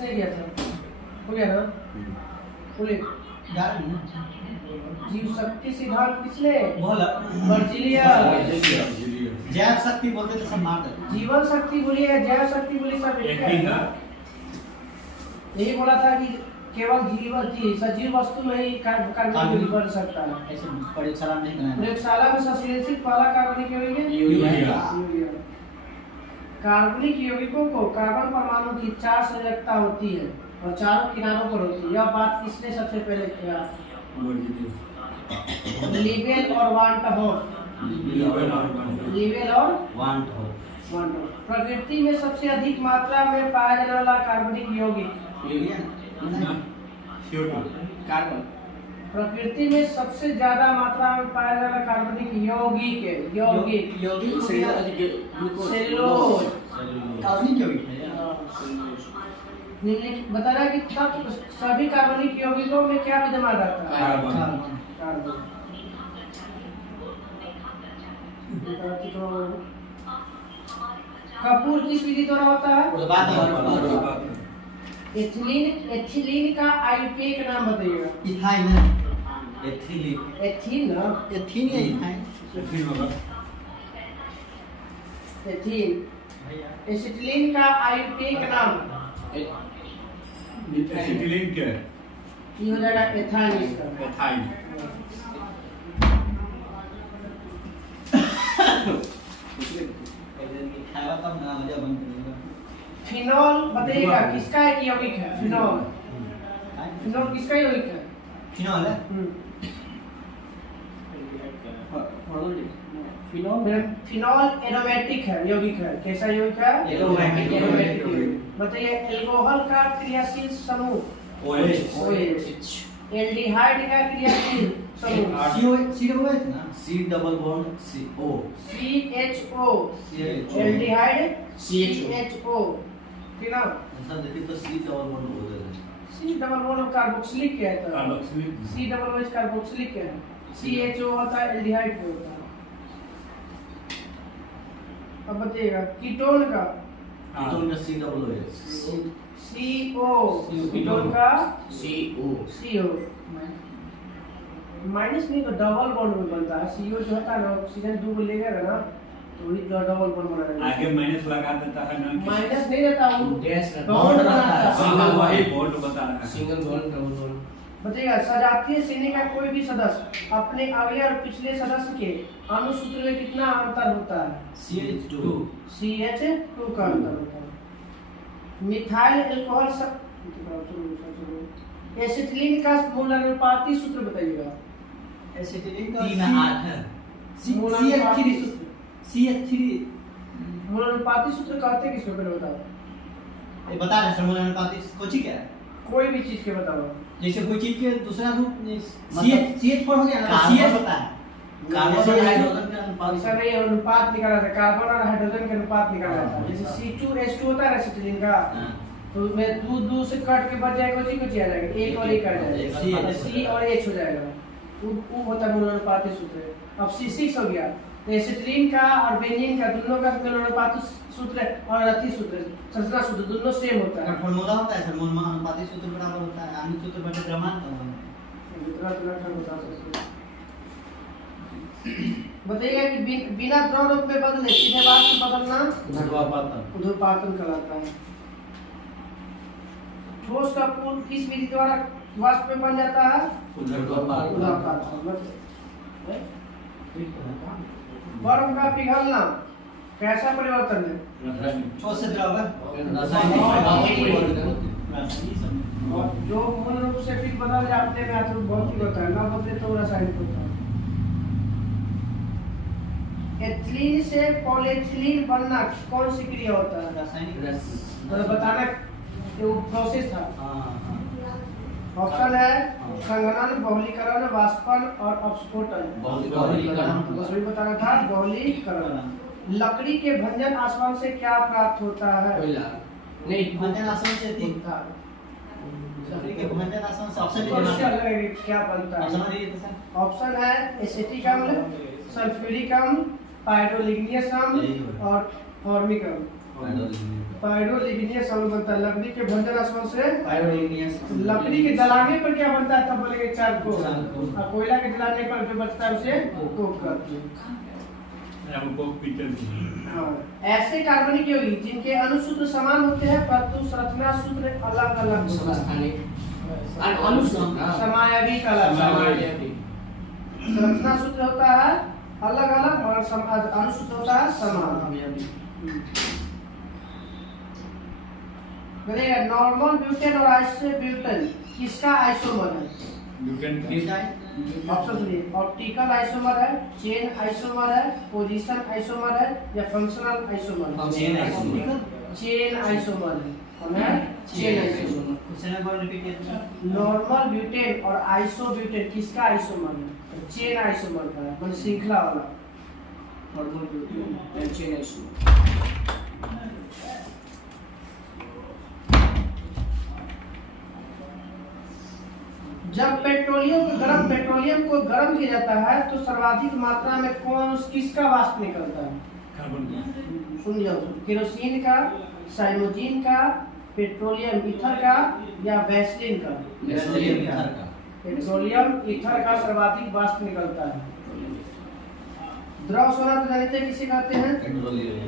किसने किया था? हो गया ना? बोले जीव शक्ति सिद्धांत किसने? बर्जीलियस। जैव शक्ति बोलते तो सब मार देते। जीवन शक्ति बोली है, जैव शक्ति बोली, सब एक ही है। यही बोला था कि केवल सजीव वस्तु में ही कार्बनिक बन सकता है। ऐसे प्रयोगशाला नहीं बनाया। प्रयोगशाला में संश्लेषित पहला कार्बनिक यौगिक यूरिया। कार्बनिक यौगिकों को कार्बन परमाणु की 4 संयोजकता होती है और चारों किनारों पर होती है। यह बात किसने सबसे पहले किया? लीबेल और वान ट होफ। लीबेल और वान ट होफ। प्रकृति में सबसे अधिक मात्रा में पाया जाने वाला कार्बनिक यौगिक यूरिया कार्बन। प्रकृति में सबसे ज्यादा मात्रा में पाया जाने वाला कार्बनिक यौगिक है। यौगिक सेलुलोज। कार्बनिक यौगिक है। बता रहा है कि सभी कार्बनिक यौगिकों में क्या विद्यमान रहता है? कार्बन। कपूर किस विधि द्वारा होता है? एथिलीन का आयुर्वेदिक नाम बताइएगा। इथाइन। एथीन या इथाइन? एथीन। एसिटिलीन का आयुर्वेदिक नाम? एसिटिलीन क्या है? ये हो जाएगा एथाइन। इसका एथाइन। खाया तब ना मजा बन जाएगा। फिनॉल बताइएगा किसका एक यौगिक है? फिनॉल किसका यौगिक है? फिनॉल है। फिनॉल एरोमेटिक है, यौगिक है। कैसा यौगिक है? एरोमेटिक। बताइए एल्कोहल का क्रियाशील समूह? OH। एल्डिहाइड का क्रियाशील समूह? C double bond CO। CHO। Aldehyde CHO। ठीक ना? आंसर देखिए तो C डबल बॉन्ड हो जाएगा। C डबल बॉन्ड कार्बोक्सिलिक क्या है? Carboxylic. C double OH carboxylic क्या है? CHO होता है, एल्डिहाइड पे होता है। अब बताइएगा कीटोन का? कीटोन का C double OH। CO। Ketone का CO। माइनस नहीं तो डबल बॉन्ड में बनता है। CO जो होता है ना, ऑक्सीजन 2 को लेगा ना तो वही डबल बॉन्ड बनाएगा। आगे माइनस लगा देता है ना? माइनस नहीं रहता, वो डैश बॉन्ड बनाता है। वही बॉन्ड बता रहा है। Single bond double bond. बताइएगा सजातीय श्रेणी का कोई भी सदस्य अपने अगले और पिछले सदस्य के अनुसूत्र में कितना अंतर होता है? CH2। CH2 का अंतर होता है। मिथाइल अल्कोहल एसिटिलीन का मूलानुपाती सूत्र बताइएगा। एसिटिलीन का 3 8 CH3। मूलानुपाती सूत्र कहते हैं किसको? पहले बताओ। ये बता रहे सर मूलानुपाती कोची क्या है? कोई भी चीज के बताओ। जैसे कोई चीज के दूसरा रूप CH4 हो गया ना, CH होता है। कार्बन और हाइड्रोजन का अनुपात। ऐसा नहीं है, अनुपात निकाला था। कार्बन और हाइड्रोजन के अनुपात निकाला जाता है। जैसे C2H2 होता है ना एसिटिलीन का, तो में दो से कट के बच जाएगा, कुछ आ जाएगा, एक और एक आ जाएगा, C और H हो जाएगा। वो होता है मूलानुपाती सूत्र। अब C6 हो गया तो एसिटिलीन का और बेंजीन का दोनों का मूलानुपाती सूत्र और अति सूत्र संरचना सूत्र दोनों सेम होता है। फार्मूला होता है सर, मूलानुपाती सूत्र बराबर होता है आण्विक सूत्र बटे द्रव्यमान का होता है। बताइएगा कि बिना द्रव रूप में बदले सीधे बात में बदलना ऊर्ध्वपातन कहलाता है। ठोस का पूर्ण किस विधि द्वारा वाष्प में बन जाता है? ऊर्ध्वपातन। बर्फ का पिघलना कैसा परिवर्तन है? ठोस से द्रव। जो मूल रूप से फिर बदल जाते हैं तो भौतिक होता है, ना बदले तो रासायनिक होता है। एथिलीन से पॉलीएथिलीन बनना कौन सी क्रिया होता है? रासायनिक। तो बताना वो प्रोसेस था। ऑप्शन है संघनन, बहुलीकरण, वाष्पन और अपस्फोटन। बस वही बताना था, बहुलीकरण। लकड़ी के भंजन आसवन से क्या प्राप्त होता है? नहीं, भंजन आसवन से थी। लकड़ी के भंजन आसवन से ऑप्शन क्या बनता है? ऑप्शन है एसिटिक अम्ल, सल्फ्यूरिक अम्ल, पाइरोलिग्नियस अम्ल और फॉर्मिक अम्ल। पायरोलिग्नियस अम्ल बनता है लकड़ी के भंजन रसायन से। पायरोलिग्नियस लकड़ी के जलाने पर क्या बनता है तब बोलेंगे चारकोल। चारकोल। और कोयला के जलाने पर जो बचता है उसे कोक कहते हैं। अब को पीतल की। हाँ, ऐसे कार्बनिक यौगिक जिनके अणुसूत्र समान होते हैं परंतु संरचना सूत्र अलग अलग होता है। समस्थानिक और अनुसूत्र समायवी का अलग समायवी संरचना सूत्र होता है अलग अलग और अणुसूत्र होता है समान। देखिए नॉर्मल ब्यूटेन और आइसोब्यूटेन किसका आइसोमर है? ब्यूटेन ऑप्शन सुनिए, ऑप्टिकल आइसोमर है, चेन आइसोमर है, पोजीशन आइसोमर है या फंक्शनल आइसोमर है? Chain isomer. चेन आइसोमर है। कौन है? Chain isomer. क्वेश्चन एक बार रिपीट कीजिए। नॉर्मल ब्यूटेन और आइसोब्यूटेन किसका आइसोमर है? चेन आइसोमर का है, मतलब श्रृंखला वाला। Normal butane and chain isomer. जब पेट्रोलियम को गर्म किया जाता है तो सर्वाधिक मात्रा में कौन किसका वाष्प निकलता है? कार्बन सुन जाओ, केरोसिन का, साइमोजीन का, पेट्रोलियम ईथर का या वैसलीन का? पेट्रोलियम ईथर का सर्वाधिक वाष्प निकलता है। द्रव सोना तो जानते हैं किसे कहते हैं?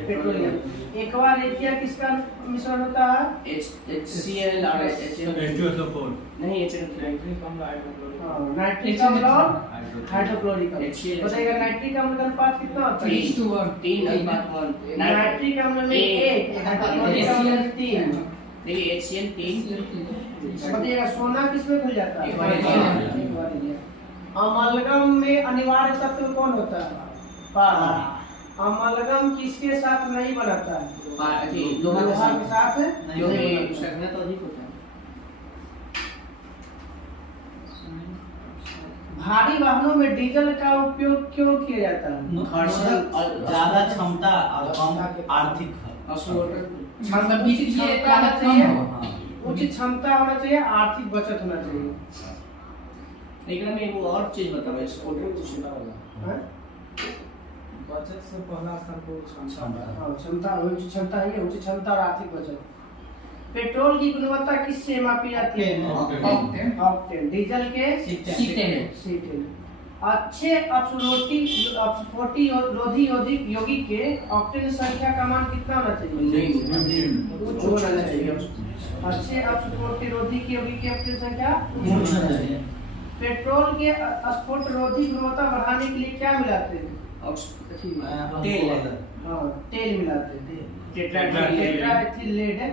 पेट्रोलियम। एक्वा रेखिया किसका मिश्रण होता है? HCl और HCl H2SO4 नहीं HCl नाइट्रिक अम्ल हाइड्रोक्लोरिक नाइट्रिक अम्ल और हाइड्रोक्लोरिक अम्ल। HCl बताइएगा नाइट्रिक अम्ल का अनुपात कितना होता है? 3:1 नाइट्रिक अम्ल में 1, हाइड्रोक्लोरिक अम्ल में 3। देखिए HCl 3 बताइएगा सोना किसमें घुल जाता है? एक्वा अमलगम में अनिवार्य तत्व कौन होता है? पारा। अमलगम किसके साथ नहीं बनाता है? लोहा के साथ जो नहीं में बनता। सकना तो अधिक होता है। भारी वाहनों में डीजल का उपयोग क्यों किया जाता है? घर्षण और ज्यादा क्षमता और कम आर्थिक मतलब बीच क्षमता होना चाहिए, उच्च क्षमता होना चाहिए, आर्थिक बचत होना चाहिए। लेकिन मैं वो और चीज बताऊं एक्सपोर्ट में कुछ ना होगा। हाँ? बचत से पहला स्थान को क्षमता। हाँ, क्षमता उच्च क्षमता है, उच्च क्षमता और आर्थिक बचत। पेट्रोल की गुणवत्ता किससे मापी जाती है? ऑक्टेन। ऑक्टेन। डीजल के सीटेन। अच्छे अपस्फोटी रोधी यौगिक के ऑक्टेन संख्या का मान कितना होना चाहिए? उच्च होना चाहिए। अच्छे अपस्फोटी रोधी यौगिक के ऑक्टेन संख्या। पेट्रोल के स्फोट रोधी गुणवत्ता बढ़ाने के लिए क्या मिलाते हैं? तेल हाँ, तेल मिलाते हैं। टेट्राएथिल लेड है।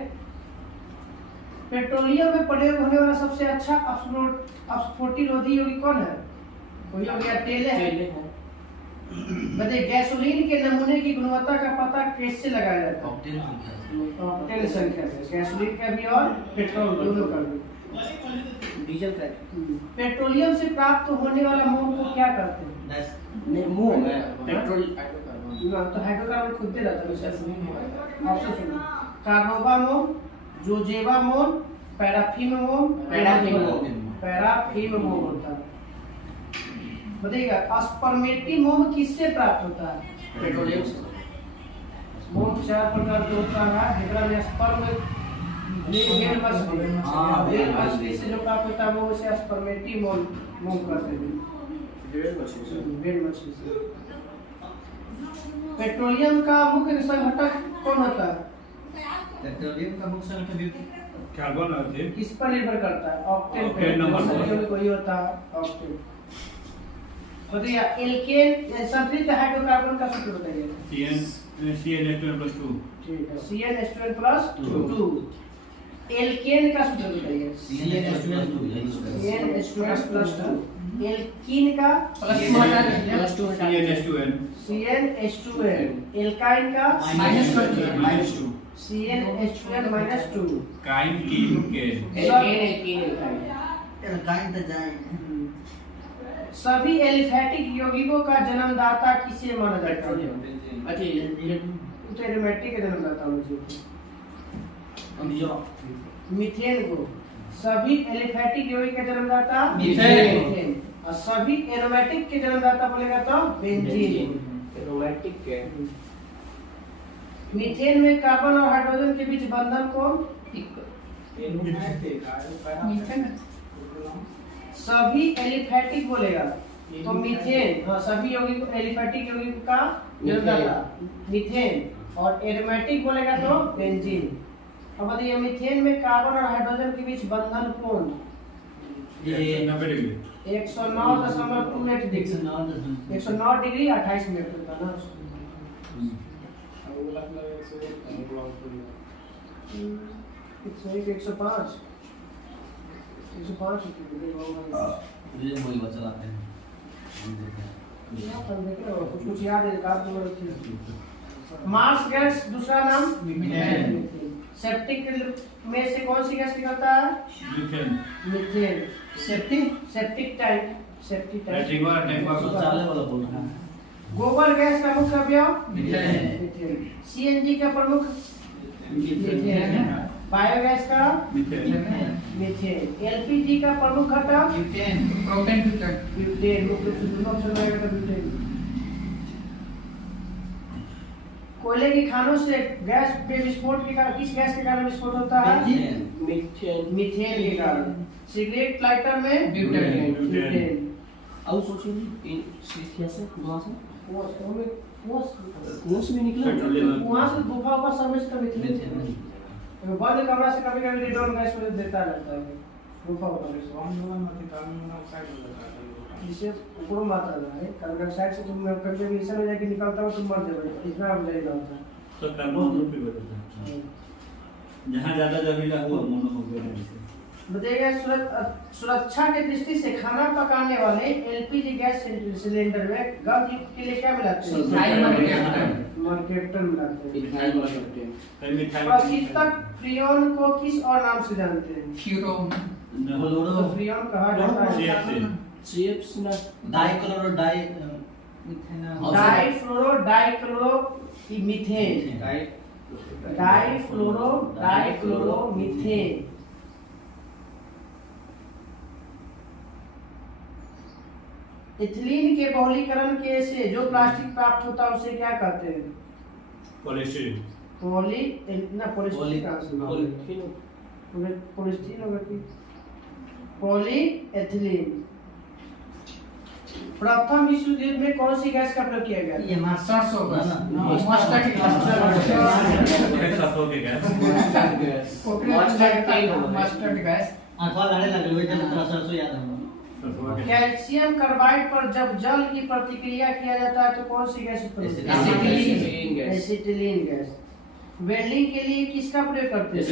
पेट्रोलियम में प्रयोग होने वाला सबसे अच्छा अपस्फोटी रोधी यौगिक कौन है? वही हो गया तेल है। बताइए गैसोलीन के नमूने की गुणवत्ता का पता कैसे लगाया जाता है? ऑक्टेन संख्या से। गैसोलीन का भी और पेट्रोल दोनों का भी। डीजल का पेट्रोलियम से प्राप्त होने वाला मोम को क्या कहते हैं? नहीं मोम है पेट्रोल हाइड्रोकार्बन ना तो हाइड्रोकार्बन खुद दे जाता है। ऑप्शन सुनो, कार्बोबा मोम, जोजेबा मोम, पैराफिन मोम, पैराफिन मोम होता है। बताइएगा स्पर्मेटी मोम किससे प्राप्त होता है? पेट्रोलियम से। मोम 4 प्रकार के होता है। जेकरा में स्पर्म मेल मछली से जो प्राप्त होता है वो उसे स्पर्मेटी मोम कहते हैं। मेल मछली से। पेट्रोलियम का मुख्य संघटक कौन होता है? पेट्रोलियम का मुख्य संघटक कार्बन और तेल किस पर निर्भर करता है? ऑक्टेन पे। ऑक्टेन नंबर संख्या में कोई होता है ऑक्टेन। बताइए एल्केन संतृप्त हाइड्रोकार्बन का सूत्र बताइए। CnH2n+2 ठीक है, CnH2n+2। एल्केन का सूत्र बताइए। CnH2n+2। एल्कीन का CnH2n CnH2n। एल्काइन का -2 CnH2n-2। काइन कीन के एल्काइन तो जाए सभी एलिफैटिक यौगिकों का जन्मदाता किसे माना जाता है? तो एरोमेटिक का जन्मदाता होना चाहिए। मीथेन को। सभी एलिफैटिक यौगिक का जन्मदाता मीथेन। और सभी एरोमेटिक के जन्मदाता बोलेगा तो बेंजीन। एरोमेटिक के मीथेन में कार्बन और हाइड्रोजन के बीच बंधन कौन? सभी एलिफैटिक बोलेगा तो मीथेन, हाँ सभी यौगिक एलिफैटिक यौगिक का निर्माता मीथेन, और एरोमेटिक बोलेगा तो बेंजीन। अब बताइए मीथेन में कार्बन और हाइड्रोजन के बीच बंधन कौन? 109.28 डिग्री, 109 डिग्री 28 मिनट होता है ना। 101, 105 वही बचा लाते हैं। कुछ याद है? मार्स गैस दूसरा नाम मीथेन। सेप्टिक में से कौन सी गैस निकलता है? Methane. Septic tank, septic tank. शौचालय वाला बोल रहा है। गोबर गैस का मुख्य अवयव मीथेन। सीएनजी का प्रमुख मीथेन। बायोगैस का मीथेन। एलपीजी का प्रमुख घटक ब्यूटेन। मुख्य रूप से दोनों ऑप्शन में आएगा ब्यूटेन। कोयले की खानों से गैस पे विस्फोट के कारण, किस गैस के कारण विस्फोट होता है? मीथेन के कारण। सिगरेट लाइटर में ब्यूटेन। अब सोचिए इन सीखिया से वहां से कुआं से निकला, वहां से गुफा का समझ कर मीथेन बंद कमरा से कभी कभी रेडॉन गैस में देता रहता है गुफा जिसे ऊपर मात्रा में है कार्बन डाइऑक्साइड से तुम कभी कभी ऐसा हो जाए कि निकलता हो तुम मर जाओगे, इतना आप जहरीला होता है। तो कार्बन ग्रुप भी बदलता है, जहाँ ज्यादा जहरीला हुआ मोनो हो गया। बताइएगा सुरक्षा की दृष्टि से खाना पकाने वाले एलपीजी गैस सिलेंडर में गंध युक्त के लिए क्या मिलाते हैं? मर्केप्टन मिलाते हैं। प्रशीतक फ्रियोन को किस और नाम से जानते हैं? तो फ्रियोन कहा जाता है difluoro dichloro methane. Difluoro dichloro methane. Ethylene के बहुलीकरण के से जो प्लास्टिक प्राप्त होता है उसे क्या कहते हैं? पॉलीस्टीरीन होगा कि पॉलीएथिलीन। प्रथम विश्व युद्ध में कौन सी गैस का प्रयोग किया गया? ये सरसों का मस्टर्ड गैस। आंखों लड़े लगे हुए जब थोड़ा सरसों याद है। कैल्शियम कार्बाइड पर जब जल की प्रतिक्रिया किया जाता है तो कौन सी गैस उत्पन्न होती है? Acetylene gas. वेल्डिंग के लिए किसका प्रयोग करते हैं?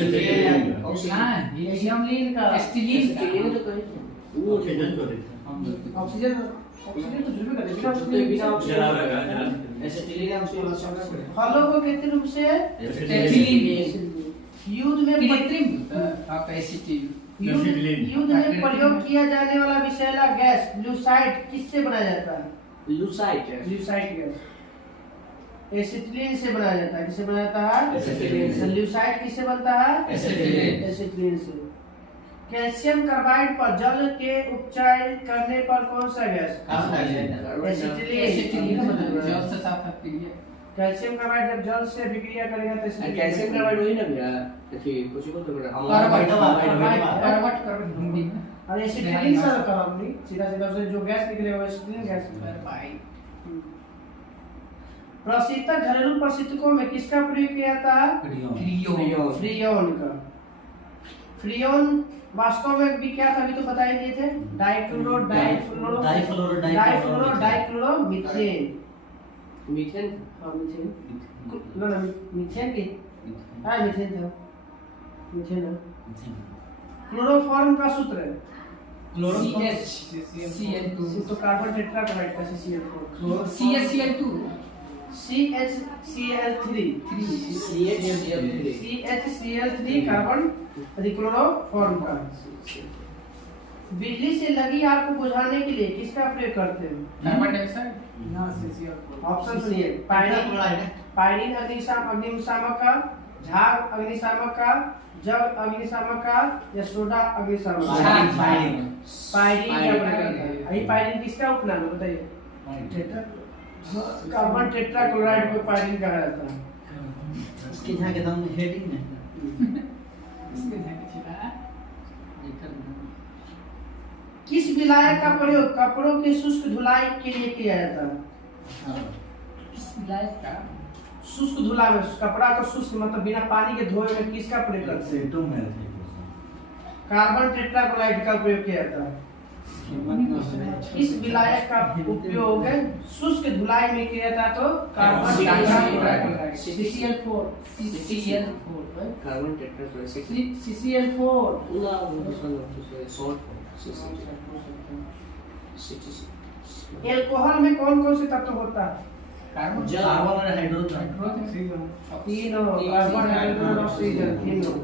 ऑक्सीजन का। ऑक्सीजन तो जुड़ करते हैं। फलों को कृत्रिम रूप से युद्ध में प्रयोग किया जाने वाला विषैला गैस ल्यूसाइड किससे बनाया जाता है? ल्यूसाइड गैस एसिटिलीन से बनाया जाता है। किससे बनाया जाता है? ल्यूसाइड किससे बनता है? एसिटिलीन से। कैल्शियम कार्बाइड पर जल के उपचार करने पर कौन सा गैस? कैल्शियम कार्बाइड जब जल से विक्रिया करेगा तो कैल्शियम कार्बाइड वही ना भैया, देखिए कुछ को तो और एसिटिलीन सर का हमने सीधा सीधा से जो गैस निकलेगा वो एसिटिलीन गैस है। प्रशीतक घरेलू प्रशीतकों में किसका प्रयोग किया जाता है? फ्रियोन का। फ्रियोन वास्तव में भी क्या था अभी तो बता ही दिए थे। Dichloro dichloro methane. मीथेन हाँ मीथेन ना मीथेन की हाँ मीथेन था मीथेन। क्लोरोफॉर्म का सूत्र है तो कार्बन टेट्राक्लोराइड का CHCl3 कार्बन क्लोरोफॉर्म का। बिजली से लगी आग को बुझाने के लिए किसका प्रयोग करते हैं? Carbon dioxide. ऑप्शन सुनिए। पायरीन अग्निशामक का, झाग अग्निशामक का, जग अग्निशामक का या सोडा अग्निशामक का? पायरीन किसका उपनाम है बताइए? कार्बन टेट्राक्लोराइड को पायरीन कहा जाता है। इसके जहाँ के दाम हेडिंग में इसके झाके छिटा किस विलायक का प्रयोग कपड़ों की शुष्क धुलाई के लिए किया जाता है? इस लाइफ का शुष्क धुलाई में कपड़ा को शुष्क मतलब बिना पानी के धोए में किसका प्रयोग करते हैं? सेटो में कार्बन टेट्राक्लोराइड का प्रयोग किया जाता है। इस विलायक का उपयोग शुष्क धुलाई में किया जाता है तो carbon tetrachloride CCl4 carbon tetrachloride CCl4 alcohol में कौन कौन से तत्व होता है? कार्बन कार्बन और हाइड्रोजन तीनों कार्बन हाइड्रोजन ऑक्सीजन तीनों।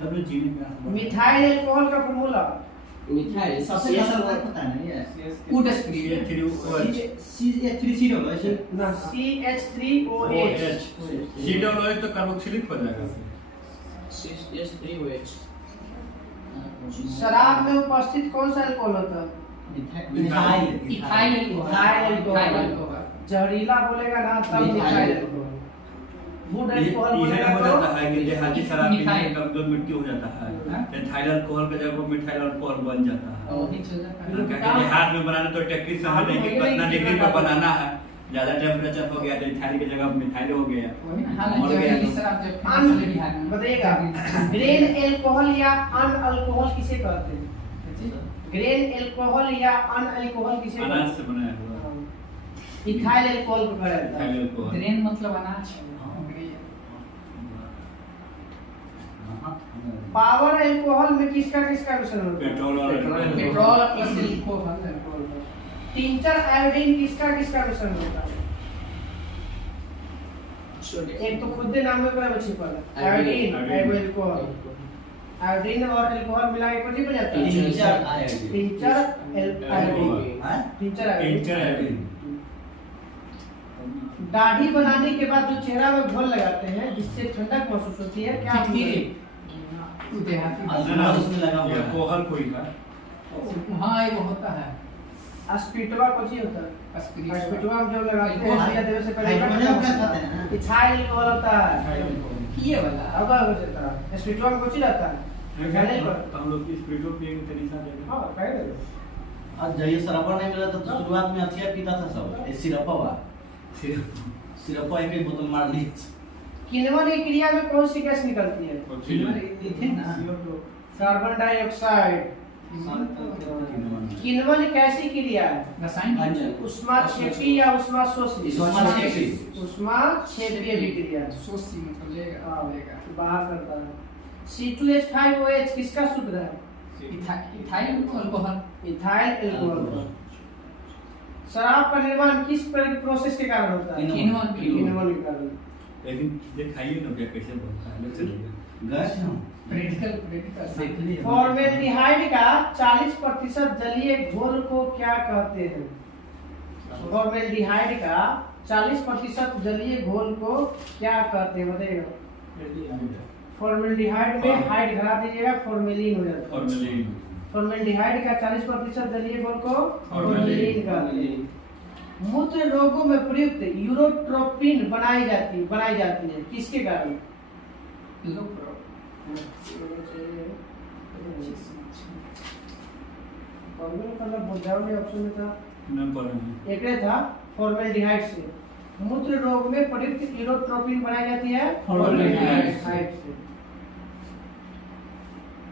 तब जीने का मिथाइल एल्कोहल का फॉर्मूला मिथाइल सबसे ज्यादा पता है ना ये फूड स्क्रीन CH3COH ऐसे ना CH3OH सीडोलोइड तो कार्बोक्सिलिक हो जाएगा। CH3OH शराब में उपस्थित कौन सा एल्कोहल होता है? Methyl ethyl alcohol. जहरीला बोलेगा ना तब मिथाइल एल्कोहल। गुड एल्कोहल यह बोलेगा हो तो जाता है कि देहाती शराब पीने मिथाइल। में कमजोर मिट्टी हो जाता है एथाइल अल्कोहल के जगह मिथाइल अल्कोहल बन जाता है। वही चल जाता है क्योंकि देहात में बनाना तो टेक्निक समझ नहीं कि कितना डिग्री पे बनाना है। ज्यादा टेम्परेचर हो गया तो इथाइल की जगह मिथाइल हो गया। वही ना मर गया जहरीली तो। शराब जब बताइएगा ग्रेन एल्कोहल या अन अल्कोहल किसे कहते हैं? ग्रेन एल्कोहल या अन अल्कोहल किसे कहते अनाज हैं? से बनाया हुआ इथाइल एल्कोहल को कहा जाता है। Ethyl alcohol. ग्रेन मतलब अनाज पावर एल्कोहल में किसका किसका मिश्रण होता है? पेट्रोल और petrol plus alcohol tincture iodine किसका किसका मिश्रण होता है? एक तो खुद ही नाम में पूरा बच्ची पर आयोडीन एल्कोहल आयोडीन और अल्कोहल मिला के कुछ बन जाता है टिंचर आयोडीन टिंचर आयोडीन। दाढ़ी बनाने के बाद जो चेहरा में घोल लगाते हैं जिससे ठंडक महसूस होती है क्या देहाती उसमें लगा हुआ है अल्कोहल कोई का हाँ ये वो होता है अस्पिटवा कुछ ही होता है अस्पिटवा में जो लगाते हैं या देवे से पहले हाइड्रोजन क्या कहते हैं ना इथाइल एल्कोहल होता है ये वाला अब हो जाता है अस्पिटवा में कुछ ही रहता है कहने पर हम लोग की स्पीडो पे एक तरीका देते हां कह दे आज जय सरपा नहीं मिला तो शुरुआत में अथिया पीता था सब ये सिरपवा सिरपवा एक बोतल मार ली किण्वन की क्रिया में कौन सी गैस निकलती है? मीथेन ना कार्बन डाइऑक्साइड। किण्वन कैसी क्रिया है? रासायनिक उष्माक्षेपी या उष्माशोषी? उष्माक्षेपीय क्रिया सोसी मतलब लेगा लेगा बाहर करता है। C2H5OH किसका सूत्र है? Ethyl alcohol ethyl alcohol. शराब का निर्माण किस प्रोसेस के कारण होता है? किण्वन किण्वन के कारण। लेकिन दिखाइए ना क्या कैसे बनता है लोग चलिए गैस हम क्रिटिकल फॉर्मेल्डिहाइड का 40% जलीय घोल को क्या कहते हैं? फॉर्मेल्डिहाइड का 40% जलीय घोल को क्या कहते हैं बताइएगा? फॉर्मेल्डिहाइड में हाइड घटा दीजिएगा फॉर्मेलिन हो जाता है। फॉर्मेल्डिहाइड का 40% जलीय घोल को फॉर्मेलिन कहते हैं। मूत्र रोगों में प्रयुक्त यूरोट्रोपिन बनाई जाती है किसके कारण? ऑप्शन में था एक था फॉर्मेल्डिहाइड से मूत्र रोग में प्रयुक्त यूरोट्रोपिन बनाई जाती है फॉर्मेल्डिहाइड से।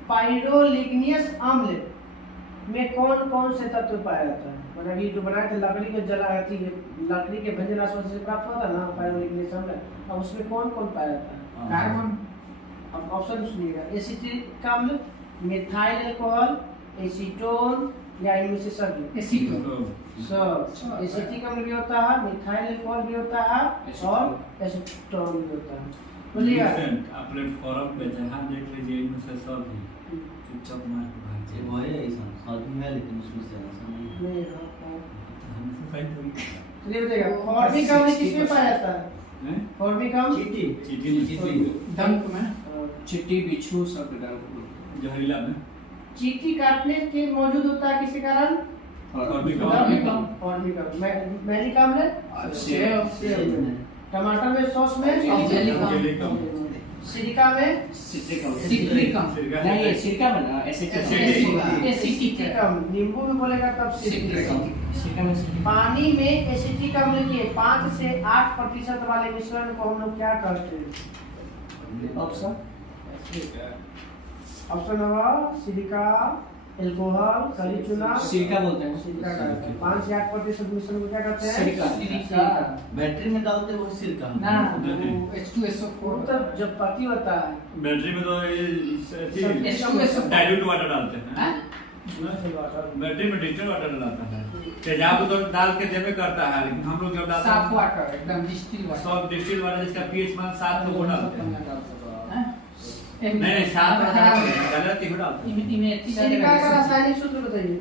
पाइरोलिग्नियस अम्ल में कौन कौन से तत्व पाया जाता है? मतलब ये जो बनाए थे लकड़ी को जलाती है लकड़ी के भंजन रासायनिक से प्राप्त होता है ना पाइरोलिग्नियस अम्ल। अब उसमें कौन कौन पाया जाता है? कार्बन। अब ऑप्शन सुनिएगा एसिटिक अम्ल मिथाइल अल्कोहल एसीटोन या इनमें से सभी एसीटोन सब एसिटिक अम्ल भी होता है मिथाइल अल्कोहल भी होता है और एसीटोन भी होता है। बोलिएगा आप प्लेटफॉर्म पे जहां देख लीजिए इनमें से सब ही चुपचाप मार के भाग ये वो है ऐसा आदमी है लेकिन उसमें से ऐसा नहीं है नहीं हमसे सही थोड़ी चलिए बताइएगा फॉर्मिक अम्ल किसमें पाया जाता है? हैं फॉर्मिक अम्ल चीटी डंक में चिट्टी बिच्छू सब डाल जहरीला में चींटी काटने के मौजूद होता है किसी कारण? फॉर्मिक फॉर्मिक अम्ल। अम्ल। फॉर्मिक अम्ल मैलिक अम्ल सेब टमाटर में सॉस में जेलिक अम्ल। जेलिक अम्ल। सिलिका में सिट्रिकम सिट्रिकम नहीं ये सिरका में ना एसिटिकम, नींबू में बोलेगा तब सिट्रिकम। सिरका में पानी में एसिटिक अम्ल के 5 से 8% वाले मिश्रण को हम लोग क्या कहते हैं? Option option number silica, alcohol, काली चूना, सिरका बोलते हैं। सिलिका कहते हैं। 5 से 8% मिश्रण को क्या कहते हैं? सिलिका। सिलिका। बैटरी में डालते वो सिरका ना वो तो जब पति होता है बैटरी में तो H2SO डाइल्यूट वाटर डालते हैं। बैटरी में डिस्टिल वाटर डालता है। तेजाब तो डाल के देवे करता है, लेकिन हम लोग जब डालते हैं साफ वाटर, एकदम डिस्टिल वाटर। सब डिस्टिल वाटर जिसका पीएच मान 7 तो वो डालते हैं। नहीं 7 डालते हैं। सिलिका का रासायनिक सूत्र बताइए।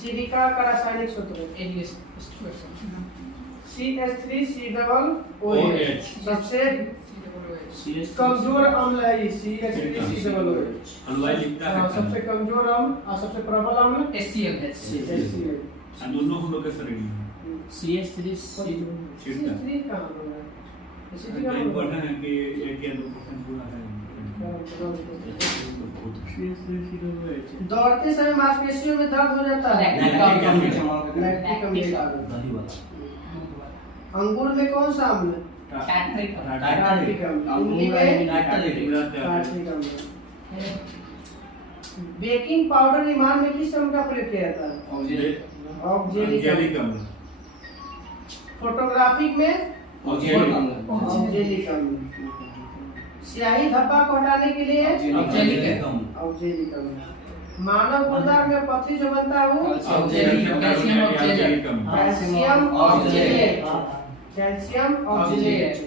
सिलिका का रासायनिक सूत्र CH3COOH सबसे कमजोर अम्ल है ये CH3COOH। हलवाई लिखता है सबसे कमजोर अम्ल और सबसे प्रबल अम्ल HCl। दोनों हम लोग के शरीर में CH3 CH3 कहाँ पर है? एसिटिक है। अम्ल इम्पोर्टेंट है कि 1 या 2% पूरा है। दौड़ते समय मांसपेशियों में दर्द हो जाता है। लैक्टिक लैक्टिक अम्ल। दही वाला अंगूर में कौन सा अम्ल? टाइटरिक टार्टिक अम्ल। इमली में टार्टिक अम्ल। बेकिंग पाउडर निर्माण में किस अम्ल का प्रयोग किया जाता है? ऑक्जेलिक अम्ल। फोटोग्राफी में ऑक्जेलिक अम्ल। स्याही धब्बा को हटाने के लिए ऑक्जेलिक अम्ल। मानव गुर्दा में पथरी जो बनता है वो कैल्शियम ऑक्जेलेट।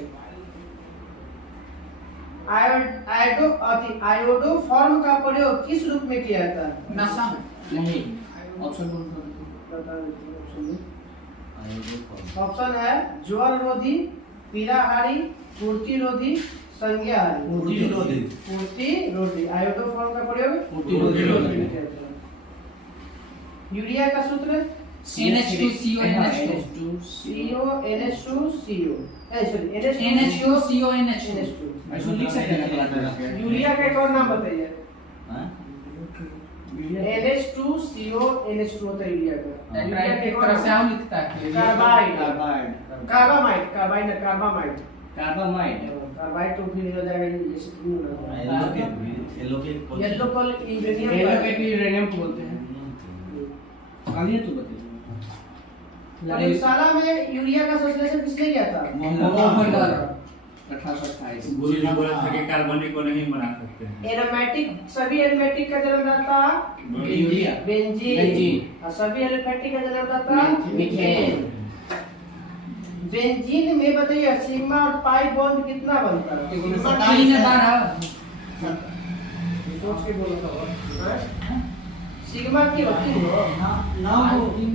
आयोडोफॉर्म का प्रयोग किस रूप में किया जाता है? नशा नहीं ऑप्शन ऑप्शन है ज्वर रोधी, पीड़ाहारी, पूर्ति रोधी, संज्ञाहारी। पूर्ति रोधी। आयोडोफॉर्म का प्रयोग पूर्ति रोधी। यूरिया का सूत्र NH2CO ऐसे लिख सकते हैं। यूरिया का एक और नाम बताइए। हां NH2CO NH2 होता है यूरिया का। यूरिया का एक तरह से हम लिखता है कार्बाइड कार्बामाइड कार्बाइड तो फिर हो जाएगा ये येलो कल यूरेनियम को बोलते हैं। आगे तो बताइए। प्रयोगशाला में यूरिया का संश्लेषण किसने किया था? मोहम्मद 1828। गुरु जी बोला था कि कार्बनिक को नहीं बना सकते हैं। एरोमेटिक सभी एरोमेटिक का जन्मदाता बेंजीन और सभी एलिफेटिक का जन्मदाता मीथेन। बेंजीन में बताइए सिग्मा और पाई बॉन्ड कितना बनता है? सोच के बोलो तो। सिग्मा की होती है 9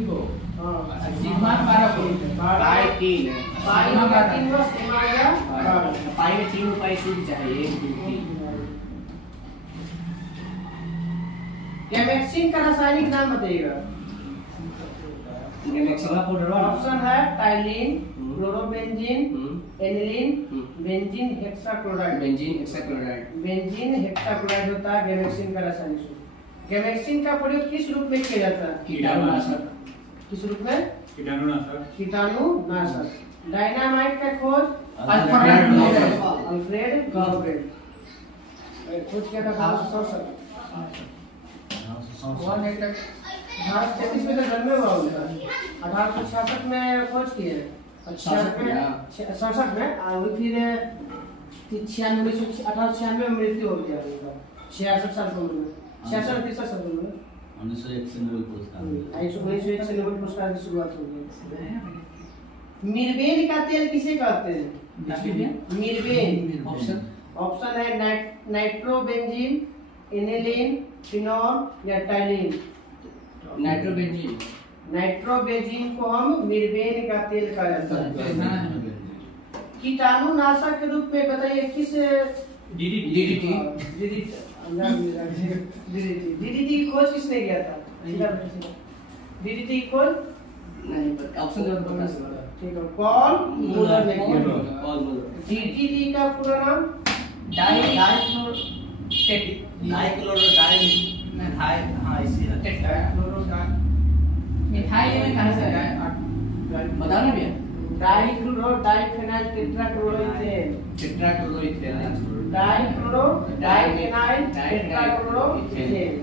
को सिग्मा 12 को पाई 3 पाई का 3 को सिग्मा या पाई में 3 पाई शुद्ध चाहिए 1 2 3। गैमेक्सिन का रासायनिक नाम बताइएगा। गैमेक्सिन पाउडर ऑप्शन है ptyalin, chlorobenzene, aniline, benzene hexachloride. Benzene hexachloride होता है गैमेक्सिन का रासायनिक सूत्र। गैमेक्सिन का प्रयोग किस रूप में किया जाता है? कीटाणुनाशक। किस रूप में? कीटाणुनाशक। डायनामाइट का खोज अल्फ्रेड गॉबरेट। खोज किया था 1833 में तो जन्मे हुआ उनका। 1866 में खोज किए। 67 में और फिर 1896 में मृत्यु हो गया उनका। 66 साल की उम्र में। 66 साल की उम्र में 1901 से नोबेल पुरस्कार 1901 से नोबेल पुरस्कार की शुरुआत हो गई। मिर्बेन का तेल किसे कहते हैं? मिर्बेन। ऑप्शन है नाइट्रोबेंजीन, एनिलीन, फिनॉल या टाइलिन। नाइट्रोबेंजीन को हम मिर्बेन का तेल कहा जाता है। कीटाणुनाशक के रूप में बताइए किस डीडीटी की खोज किसने किया था? डीडीटी की खोज नहीं ऑप्शन दो बता सकते। ठीक है पॉल मूलर ने किया। डीडीटी का पूरा नाम हाँ इसी है। मिथाइल में कहाँ से आया? बताओ ना भैया। डाइक्लोरो डाइफेनाइल टेट्राक्लोरोइथेन। टेट्राक्लोरोइथेन। डाइक्लोरो डाइफेनाइल टेट्राक्लोरोइथेन।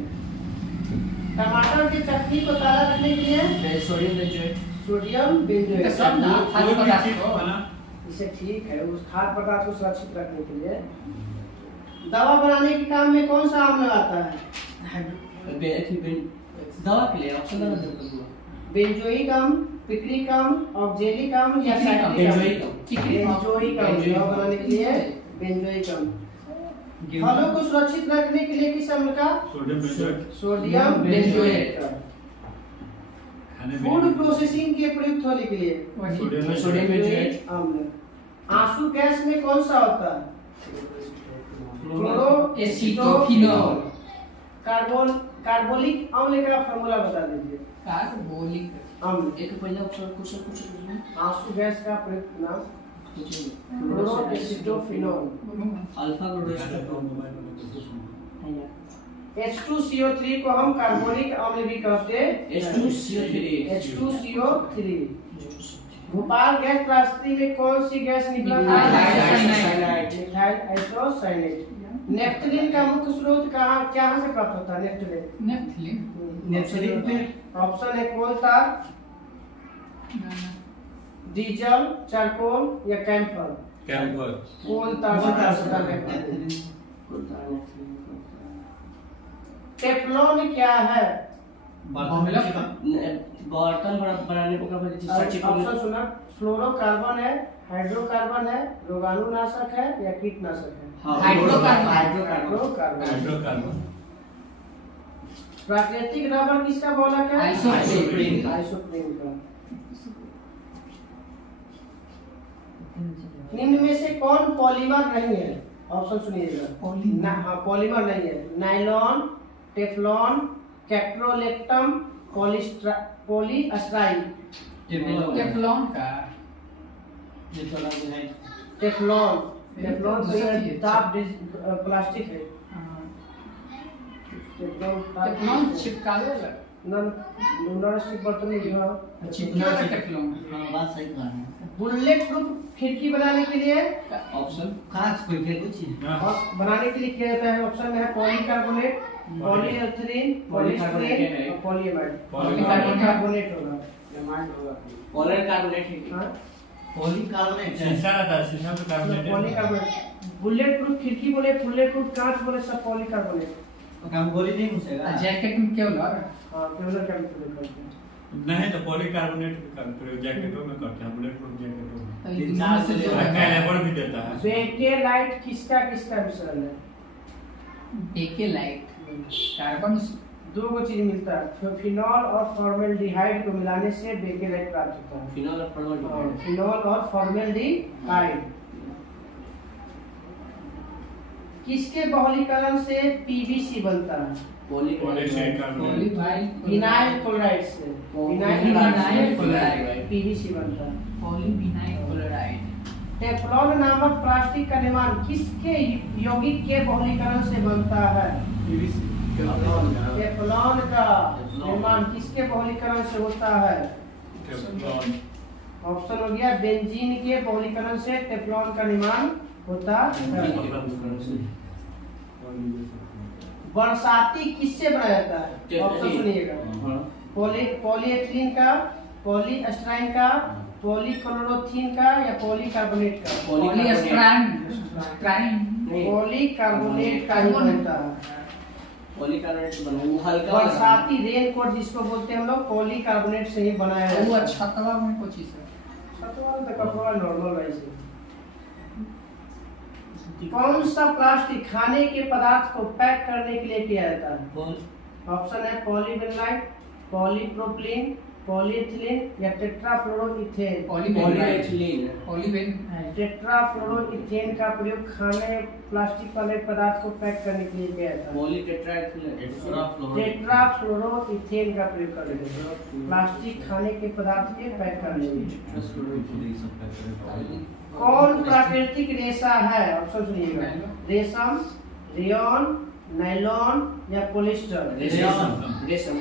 टमाटर की चटनी को ताज़ा रखने के लिए सोडियम बेंजोएट। Sodium benzoate. सब ना खाद्य कोई भी पदार्थ चीज को हो ना, इसे ठीक है, उस खाद्य पदार्थ को सुरक्षित रखने के लिए। दवा बनाने के काम में कौन सा आम्ल आता है? दवा के लिए ऑप्शन दवा जरूर। बेंजोइक अम्ल, पिक्रिक अम्ल, ऑक्जेलिक अम्ल या साइट्रिक अम्ल? बेंजोइक अम्ल। दवा बनाने के लिए बेंजोइक अम्ल। फलों को सुरक्षित रखने के लिए किस अम्ल का? Sodium benzoate. सोडियम बेंजोएट का। खाने फूड में प्रोसेसिंग के प्रयुक्त होने के लिए सोडियम बेंजोएट। अम्ल। आंसू गैस में कौन सा होता है? क्लोरोएसिटोफिनॉल। कार्बोलिक अम्ल का फॉर्मूला बता दीजिए। कार्बोलिक अम्ल। एक पहले ऑप्शन कुछ आंसू गैस का प्रयुक्त नाम क्लोरोएसिटोफिनॉल। अल्फा क्लोरोएसिटोफिनॉल। H2CO3 को हम कार्बोनिक अम्ल भी कहते हैं। H2CO3। भोपाल गैस त्रासदी में कौन सी गैस निकला था? Methyl isocyanate. नेफ्थलीन का मुख्य स्रोत कहाँ से प्राप्त होता है? नेफ्थलीन ऑप्शन है कोल तार, डीजल, चारकोल या कैम्फर? कैम्फर। कोल तार से होता है। टेफ्लॉन क्या है? बर्तन बनाने को ऑप्शन सुना। फ्लोरोकार्बन है, हाइड्रोकार्बन है, रोगाणुनाशक है या कीटनाशक है? हाइड्रोकार्बन। प्राकृतिक रबर किसका बहुलक है? आइसोप्रीन। आइसोप्रीन का। निम्न में से कौन पॉलीमर नहीं है? ऑप्शन सुनिएगा। पॉलीमर नहीं है। Nylon, Teflon, caprolactam, polystyrene. Teflon का टेफ्लॉन तो ये दाब प्लास्टिक है। टेफ्लॉन चिपका देगा। नॉन स्टिक बर्तन में जो चिपका टेफ्लॉन। हाँ बात सही कहा है। बुलेट प्रूफ खिड़की बनाने के लिए ऑप्शन कांच कोई के कुछ और बनाने के लिए क्या होता है? ऑप्शन में है पॉलीकार्बोनेट, पॉलीएथिलीन, पॉलीस्टीरीन और पॉलीएमाइड। पॉलीकार्बोनेट होगा या माइड होगा। पॉलीकार्बोनेट है। हां, पॉलीकार्बोनेट शीशा रहता है, शीशा तो कार्बोनेट है। पॉलीकार्बोनेट। बुलेट प्रूफ खिड़की बोले, बुलेट प्रूफ कांच बोले, सब पॉलीकार्बोनेट। काम गोली नहीं घुसेगा। जैकेट में क्या लगा? हां, केवल कैमिकल करते हैं। नहीं तो पॉलीकार्बोनेट का प्रयोग जैकेटों में करते हैं, बुलेट प्रूफ जैकेटों में। चार से कैलेबर भी देता है। बेकेलाइट किसका मिश्रण है? बेकेलाइट कार्बन दो चीज मिलता है, फिनॉल और फॉर्मेल्डिहाइड को मिलाने से बेकेलाइट प्राप्त होता है। फिनॉल और फॉर्मेल्डिहाइड। फिनॉल और फॉर्मेल्डिहाइड। किसके बहुलीकरण से पीवीसी बनता है? विनाइल क्लोराइड से। विनाइल क्लोराइड पीवीसी बनता है। Polyvinyl chloride. टेफ्लॉन नामक प्लास्टिक का निर्माण किसके यौगिक के बहुलीकरण से बनता है? टेफ्लॉन का निर्माण किसके बहुलीकरण से होता है? ऑप्शन हो गया बेंजीन के बहुलीकरण से टेफ्लॉन का निर्माण होता है। बरसाती किससे बनाया जाता है? ऑप्शन सुनिएगा। पॉलीएथिलीन का, पॉलीस्टाइरीन का, पॉलीक्लोरोथीन का या पॉलीकार्बोनेट का? पॉलीकार्बोनेट का ही बनता है। पॉलीकार्बोनेट बना वो हल्का बरसाती रेनकोट जिसको बोलते हैं हम लोग, पॉलीकार्बोनेट से ही बनाया जाता है। वो अच्छा तवा में कुछ चीज है। छतवाल तो कपड़ा नॉर्मल वैसे। कौन सा प्लास्टिक खाने के पदार्थ को पैक करने के लिए किया जाता है? ऑप्शन है पॉलीविनाइल, पॉलीप्रोपिलीन, पॉलीएथिलीन या टेट्राफ्लोरोइथेन। पॉलीएथिलीन टेट्राफ्लोरोइथेन का प्रयोग खाने प्लास्टिक वाले पदार्थ को पैक करने के लिए किया जाता है। टेट्राफ्लोरोइथेन का प्रयोग करते हैं प्लास्टिक खाने के पदार्थ के पैक करने के लिए। कौन प्राकृतिक रेशा है? ऑप्शन सुनिएगा, रेशम, रेयन, नायलॉन या पॉलिस्टर। रेशम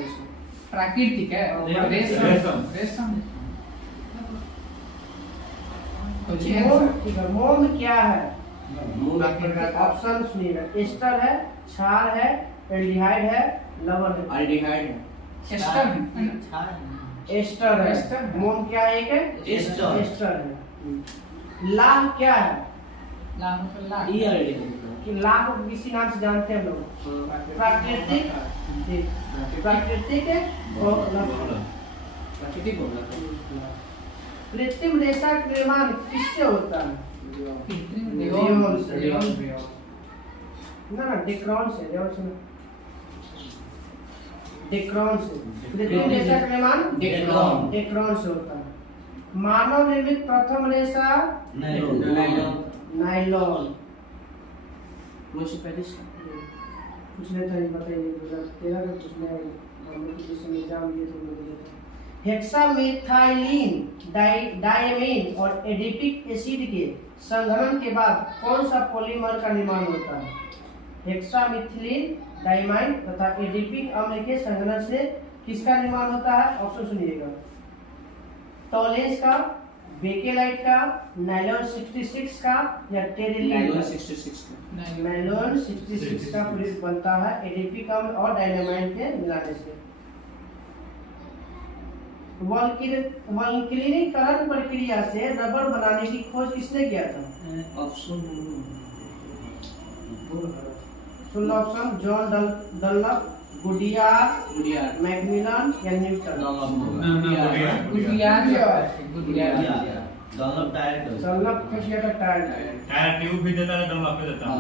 प्राकृतिक है। रेशम। मोम क्या है? ऑप्शन सुनिएगा, एस्टर है, क्षार है, एल्डिहाइड है, लवण है। एल्डिहाइड है। एस्टर है। मोम क्या है? एक है एस्टर है। लाह क्या है? कि लाह को किसी नाम से जानते हैं लोग? प्राकृतिक है और कृत्रिम रेशा का निर्माण किससे होता है? ना डिक्रॉन से। डिक्रॉन से कृत्रिम रेशा का निर्माण डिक्रॉन से होता है। मानव निर्मित प्रथम रेशा नायलॉन। पिछले तो बताइए 2013 में उसने जिसमें एग्जाम दिए थे उन्होंने हेक्सामेथाइलिन डायमीन और एडिपिक एसिड के संघनन के बाद कौन सा पॉलीमर का निर्माण होता है? हेक्सामेथिलीन डायमाइन तथा एडिपिक अम्ल के संघनन से किसका निर्माण होता है? ऑप्शन सुनिएगा, टॉलेंस का, बेकेलाइट का, नायलॉन 66 का या टेरिलिन। नायलॉन 66 का प्रयोग बनता है एडिपिक अम्ल और डायनामाइन के मिलाने से। वल्कनीकरण प्रक्रिया से रबर बनाने की खोज किसने किया था? ऑप्शन जॉन डनलप, गुडियार, मैकमिलन या न्यूटन। डनलप टायर ट्यूब भी देता है, डनलप भी देता है।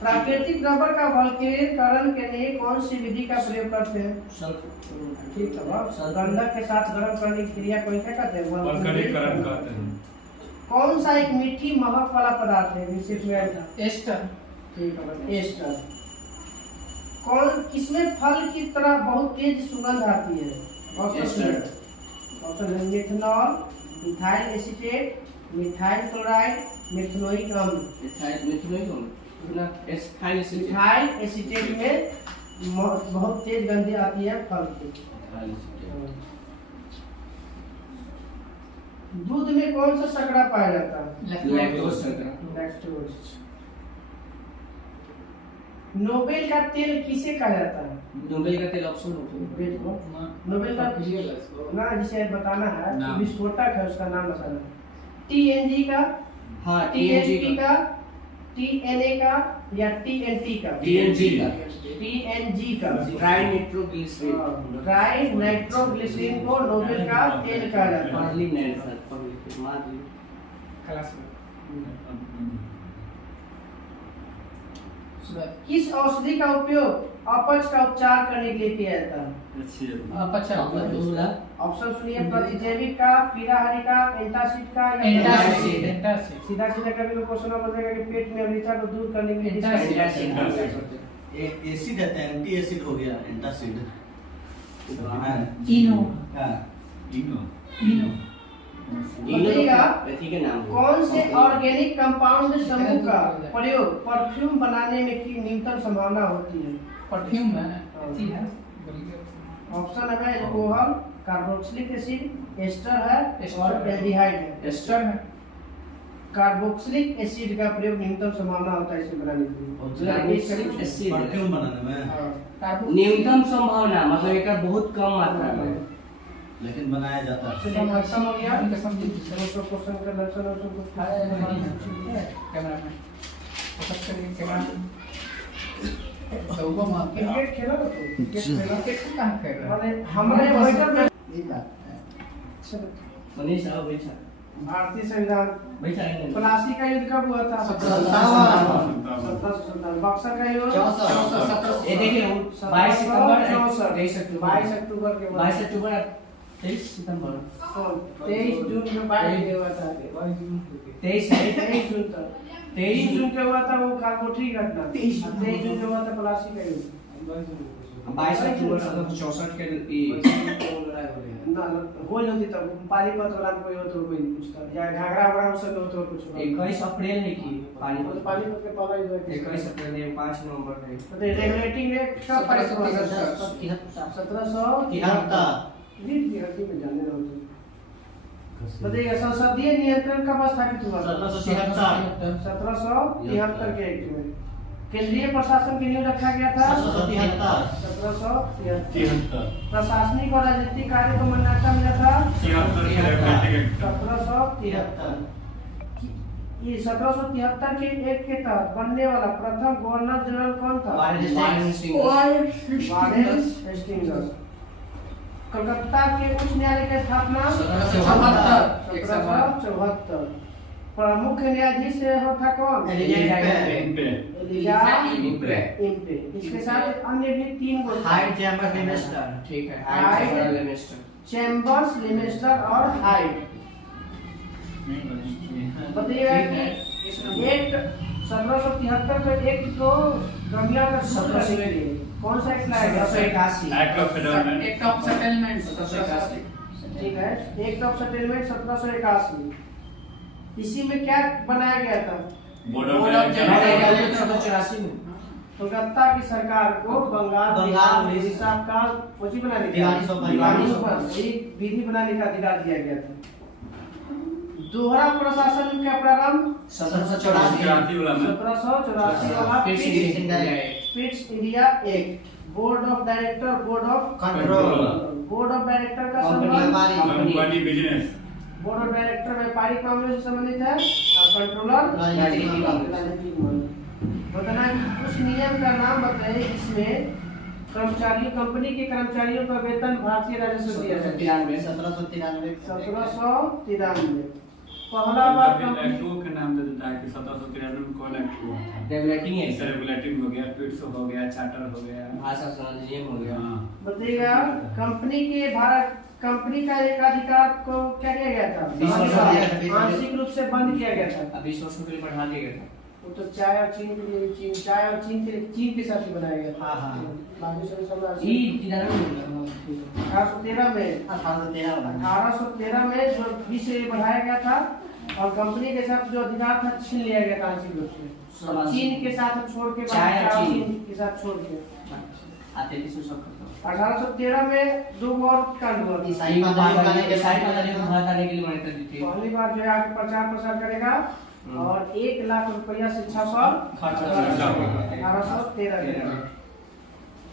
प्राकृतिक रबर का वल्कनीकरण के लिए कौन सी विधि का प्रयोग करते हैं? ठीक है, गंधक के साथ गर्म करने की क्रिया को क्या कहते हैं? वल्कनीकरण कहते हैं। कौन सा एक मीठी महक वाला पदार्थ है? एस्टर। ठीक है, एस्टर। कौन किसमें फल की तरह बहुत तेज सुगंध आती है? Option methanol, methyl acetate, methyl chloride, methanoic अम्ल। मिथाइल एसीटेट में बहुत तेज गंध आती है फल की। दूध में कौन सा शर्करा पाया जाता है? लैक्टोज। नोबेल का तेल किसे कहा जाता है? नोबेल का तेल ऑप्शन नोबेल का ना जिसे बताना है, विस्फोटक है, उसका नाम बताना। टीएनजी का, टीएनपी का, टीएनए का या टीएनटी का? टीएनजी का ट्राई नाइट्रोग्लिसरीन। ट्राई नाइट्रोग्लिसरीन को नोबेल का तेल कहा जाता है। किस औषधि का उपयोग अपच का उपचार करने के लिए किया जाता है? ऑप्शन सुनिए, प्रतिजैविक का, पीराहारी का, एंटासिड का या सीधा कभी क्वेश्चन बनेगा कि पेट में अम्लता को दूर करने के लिए एसिड है, एंटी एसिड हो गया एंटासिड। कौन से ऑर्गेनिक कंपाउंड समूह का प्रयोग परफ्यूम बनाने में की न्यूनतम संभावना होती है? परफ्यूम में ऑप्शन है एल्कोहल, कार्बोक्सिलिक एसिड, एस्टर है और एल्डिहाइड है। एस्टर है। कार्बोक्सिलिक एसिड का प्रयोग न्यूनतम संभावना होता है इसे बनाने के लिए। परफ्यूम बनाने में न्यूनतम संभावना मतलब एक बहुत कम मात्रा में, लेकिन बनाया जाता है। खत्म हो गया। क्वेश्चन का लक्षण और सब कुछ कैमरा में क्रिकेट खेला ना, तो क्रिकेट कहाँ खेल रहा है? हमारे वाइटर में मनीष आओ बैठा। भारतीय संविधान। बैठा है प्लासी का युद्ध कब हुआ था? 1757। बक्सर का युद्ध 64 ये देखिए 22 सितंबर 23 22 अक्टूबर के बाद 22 अक्टूबर 23 सितंबर 23 जून में बाइट हुआ था। 23 23 जून तक 23 जून के हुआ था वो कालकोठरी घटना। 23 जून के हुआ था प्लासी का युद्ध। 22 अक्टूबर 1764 के ना हो नहीं होती तब पानीपत वाला कोई हो तो कोई नहीं पूछता या घाघरा वगैरह उस समय हो तो कुछ 21 अप्रैल में की पानीपत के पहला युद्ध 21 अप्रैल में 5 नवंबर है तो रेगुलेटिंग रेट कब पास हुआ था? 1773 रीड की हड्डी में जाने रहो तुम बताइए संसदीय नियंत्रण कब स्थापित हुआ? 1773 के एक्ट में। केंद्रीय प्रशासन की नींव रखा गया था 1773। प्रशासनिक और राजनीतिक कार्य को मान्यता मिला था 1773। ये 1773 के एक्ट के तहत बनने वाला प्रथम गवर्नर जनरल कौन था? Warren Hastings. कलकत्ता के उच्च न्यायालय की स्थापना 1774। प्रमुख न्यायाधीश था कौन? इसके साथ अन्य भी 3 गो हाइड चैम्बर लेमेस्टर ठीक है हाइड लेमेस्टर चैम्बर्स लेमेस्टर और हाइड। बताइएगा कि एक्ट 1773 का एक्ट को गंगा का 1781 कौन सा एक्ट लाया गया? 1781 act of settlement act of settlement 1781 ठीक है एक्ट ऑफ सेटलमेंट 1781। इसी में क्या बनाया गया था? बोर्ड ऑफ ऑफ 1784 में कोलकाता की सरकार को बंगाल बंगाल, उड़ीसा का फौजी बनाने दीवानी सौंपा। एक विधि बनाने का अधिकार दिया गया था। दोहरा प्रशासन का प्रारंभ 1784 वाला Pitt's India Act. Board of director board of director का company business board of director व्यापारिक मामलों से संबंधित है और कंट्रोलर राजनीतिक मामले। बताना कुछ नियम का नाम बताइए इसमें कर्मचारियों कंपनी के कर्मचारियों का वेतन भारतीय राजस्व दिया जाता है 1793। पहला बार एक्टों के नाम दे देता है कि 1793 में कौन एक्ट हुआ था? रेगुलेटिंग है रेगुलेटिंग हो गया, पिट्स हो गया, चार्टर हो गया, भाषा संधिनियम हो गया हाँ। बताइएगा कंपनी का एक अधिकार को क्या किया गया था? आंशिक रूप से बंद किया गया था। अब 20 वर्षों के लिए बढ़ा दिया गया था वो तो चाय और चीन के लिए चीन के साथ ही बनाया गया था। बाकी सब ई किधर में 1813 में जो 20 से बढ़ाया गया था और कंपनी के साथ जो अधिकार था छीन लिया गया था आंशिक रूप से चीन के साथ छोड़ के चाय और चीन के साथ छोड़ के आते थे सब 1813 में 2 और कांड हुआ था। ईसाई मताने के लिए मान्यता दी थी पहली बार जो है आगे प्रचार प्रसार करेगा और 1 लाख रुपया शिक्षा पर खर्च 1813 में।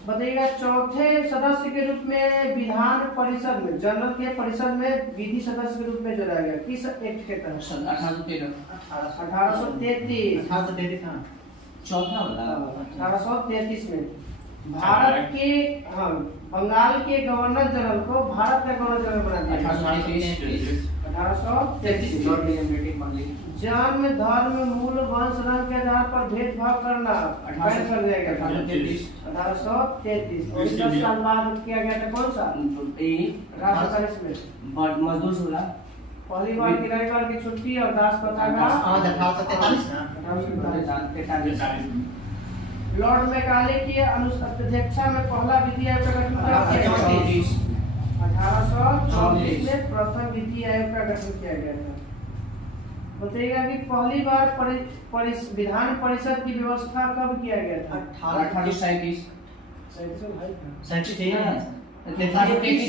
बताइएगा चौथे सदस्य के रूप में विधान परिषद में जनरल के परिषद में विधि सदस्य के रूप में जोड़ा गया किस एक्ट के तहत? 1833 चौथा वाला 1833 में भारत के बंगाल के गवर्नर जनरल को भारत का गवर्नर जनरल बना दिया 1833। जन्म धर्म मूल वंश रंग के आधार पर भेदभाव करना बैन कर दिया गया था 1833। और 10 साल बाद किया गया था कौन सा? 1840 में मजदूर सुला पहली बार रविवार की छुट्टी और दास प्रथा का 1843 लॉर्ड मैकाले की अध्यक्षता में पहला विधि आयोग का गठन किया गया 1834 में प्रथम विधि आयोग का गठन किया गया था। बताइएगा कि पहली बार विधान परिषद की व्यवस्था कब किया गया था? 1837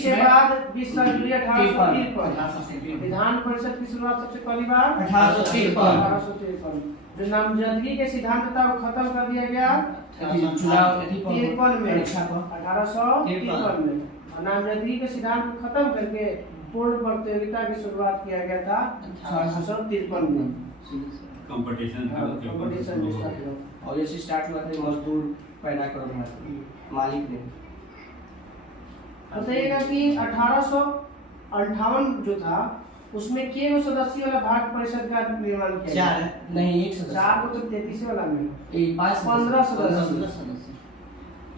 के बाद 20 साल के लिए 1853 विधान परिषद की शुरुआत सबसे पहली बार 1853 जो नामजदगी के सिद्धांत था वो खत्म कर दिया गया 1853 में 1853 में और नामजदगी के सिद्धांत को खत्म करके पूर्ण प्रतियोगिता की शुरुआत किया गया था 1853 में। कंपटीशन और जैसे स्टार्ट हुआ था मजदूर पैदा करो मालिक ने। बताइएगा कि 1858 जो था उसमें के सदस्य वाला भारत परिषद का निर्माण किया चार गया? है। नहीं, एक सदस्य। 4 को तो 33 वाला में ये 15 सदस्य। 15 सदस्य।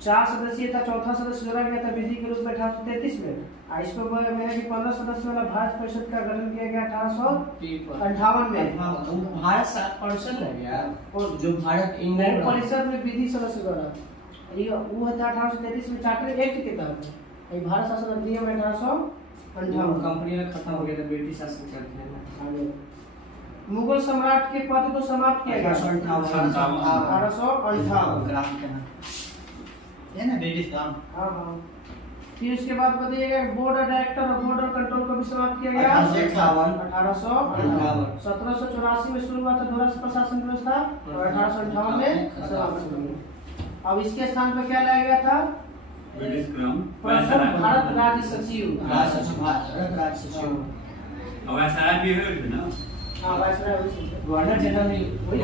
4 सदस्यीय था, चौथा सदस्य जोड़ा गया था विधि के रूप में 1833 में। इसको में है कि 15 सदस्य वाला भारत परिषद का गठन किया गया 1858 में। वो भारत 7% है यार, और जो भारत इंग्लैंड परिषद में विधि सदस्य द्वारा ये वो है 1833 में चार्टर एक्ट के तहत। ये भारत शासन अधिनियम 1858। कंपनी में खत्म हो गया था, ब्रिटिश शासन करते हैं। मुगल सम्राट के पद को समाप्त किया गया 1858। ग्राम के है ना ब्रिटिश ग्राम। हाँ हाँ। फिर उसके बाद बताइएगा बोर्ड ऑफ डायरेक्टर और बोर्ड ऑफ कंट्रोल को भी समाप्त किया गया 1858। 1784 में शुरू हुआ था दूरस्थ प्रशासन व्यवस्था और 1858 में समाप्त हो गया। अब इसके स्थान पर क्या लाया गया था? ब्रिटिश ग्राम प्रथम भारत राज्य सचिव। राज्य सचिव। अब ऐसा भी है ना। हाँ वायसराय वही है। गवर्नर जनरल वही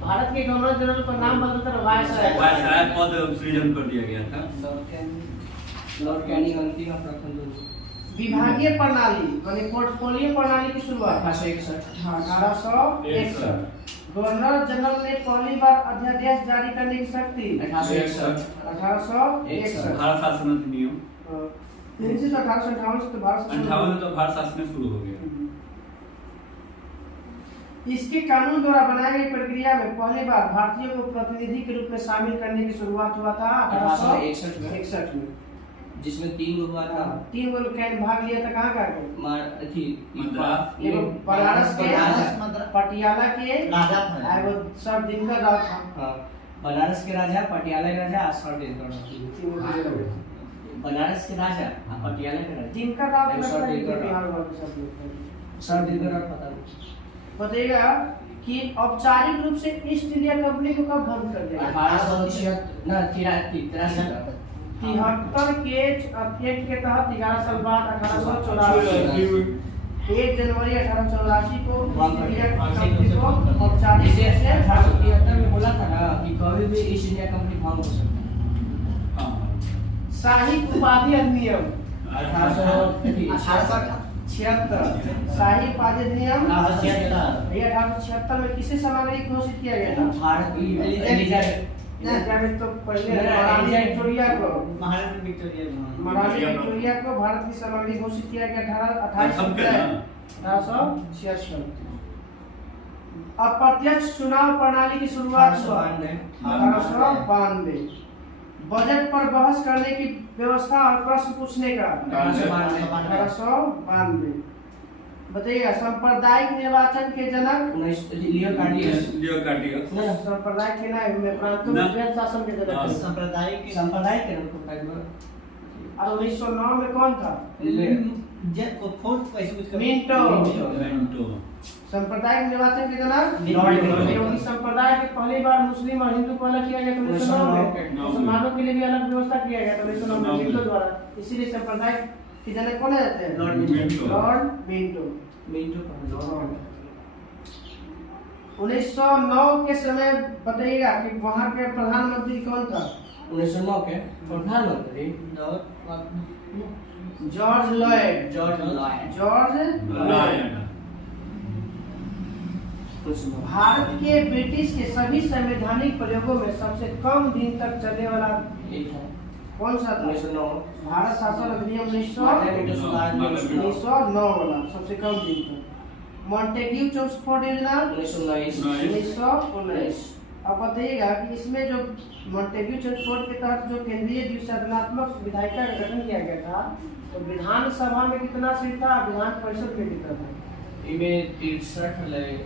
भारत के गवर्नर जनरल का नाम बदलकर वायसराय पद सृजन कर दिया गया था। लॉर्ड कैनिंग अंतिम और प्रथम विभागीय प्रणाली माने पोर्टफोलियो प्रणाली की शुरुआत 1861। गवर्नर जनरल ने पहली बार अध्यादेश जारी करने की शक्ति 1861। 1861। भारत शासन अधिनियम 1858 से तो भारत शासन 58 में तो भारत शासन शुरू हो गया। इसके कानून द्वारा बनाई गई प्रक्रिया में पहली बार भारतीयों को प्रतिनिधि के रूप में शामिल करने की शुरुआत हुआ था 1861 में, जिसमें 3 हुआ था। 3 लोग भाग लिया था। कहाँ मद्रास, एगो बनारस के, पटियाला के राजा एगो सब दिनकर राव था। हाँ, बनारस के राजा, पटियाला के राजा, सर दिनकर राव। बनारस के राजा, पटियाला के राजा, दिनकर राव के सर दिनकर बिहार राव। वाले सब लोग। सर दिनकर राव पता नहीं। बताइएगा कि औपचारिक रूप से ईस्ट इंडिया कंपनी को कब बंद कर दिया? 1876 ना 83 73 के एक्ट के तहत 11 साल बाद 1884 1 जनवरी 1884 को ईस्ट इंडिया कंपनी को औपचारिक रूप से 1873 में बोला था ना कि कभी भी ईस्ट इंडिया कंपनी भंग हो सकता है। शाही उपाधि अधिनियम 1876 शाही उपाधि अधिनियम 1876। ये 1876 में किसे समानांतर घोषित किया गया था? भारत की एलिजाबेथ तो पहले महारानी विक्टोरिया को महारानी विक्टोरिया को भारत की समानांतर घोषित किया गया 28 अप्रैल 1866। अप्रत्यक्ष चुनाव प्रणाली की शुरुआत 1892। बजट पर बहस करने की व्यवस्था और प्रश्न पूछने का 1892। बताइएगा सांप्रदायिक निर्वाचन के जनक लियो कार्डियस। सांप्रदायिक के नाम में प्रांतों में शासन के जनक सांप्रदायिक और 1909 में कौन था? जेट को फोर्थ कैसे कुछ मिंटो। सांप्रदायिक निर्वाचन के जनक क्योंकि संप्रदाय के पहली बार मुस्लिम और हिंदू को अलग किया गया 1909 में। मुसलमानों के लिए भी अलग व्यवस्था किया गया 1909 में मिंटो द्वारा। इसीलिए संप्रदाय के जनक कौन रहते हैं? Lord Minto. 1909 के समय बताइएगा कि वहाँ के प्रधानमंत्री कौन था? 1909 के प्रधानमंत्री जॉर्ज लॉयड। भारत के ब्रिटिश के सभी संवैधानिक प्रयोगों में सबसे कम दिन तक चलने वाला कौन सा था? 1909 भारत शासन अधिनियम 1909 वाला सबसे कम दिन तक। मॉन्टेग्यू चौसफोर्ड योजना 1919। अब बताइएगा कि इसमें जो मॉन्टेग्यू चौसफोर्ड के तहत जो केंद्रीय द्विसदनात्मक विधायिका का गठन किया गया था तो विधानसभा में कितना सीट था? विधान परिषद में कितना था? इमें 63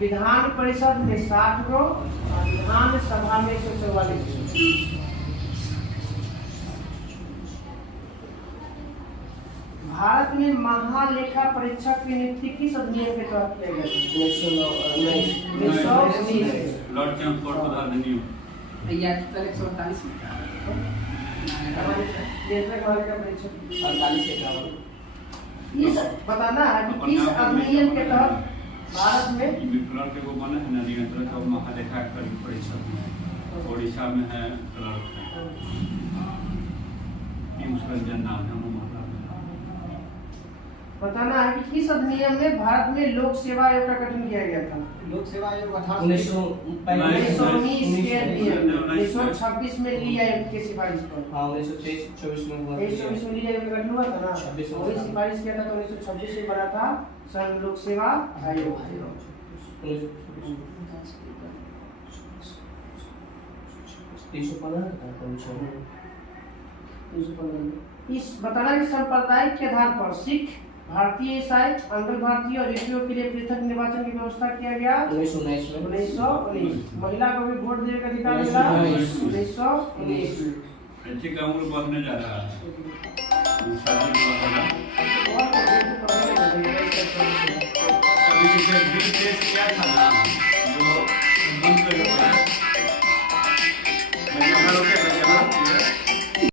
विधान परिषद में 60 को और विधानसभा में 144। भारत में महालेखा परीक्षक की नियुक्ति किस अधिनियम के तहत किया गया था? 1919। लॉर्ड चैम्फोर्ड अधिनियम या 148 में इस बताना है कि किस अधिनियम के तहत भारत में क्लर्क को बना है ना नियंत्रक और महालेखा परीक्षक में ओडिशा में है क्लर्क है पीयूष रंजन नाम है। बताना है कि किस अधिनियम में भारत में लोक सेवा आयोग का गठन किया गया था। लोक सेवा आयोग 1919 के अधिनियम 1926 में ली आयोग की सिफारिश पर। हाँ 1923-24 में हुआ 1924 में ली आयोग का गठन हुआ था ना, 26 में वही सिफारिश किया था तो 1926 में बना था संघ लोक सेवा आयोग। 315 इस बताना कि सांप्रदायिक के आधार पर सिख, भारतीय ईसाई, आंध्र भारतीय और यूपीओ के लिए पृथक निर्वाचन की व्यवस्था किया गया 1919। महिला को भी वोट देने का अधिकार मिला 1919। बच्चे का उम्र बढ़ने जा रहा है। शादी विवाह होगा। अभी जैसे बिल पेश किया था ना, जो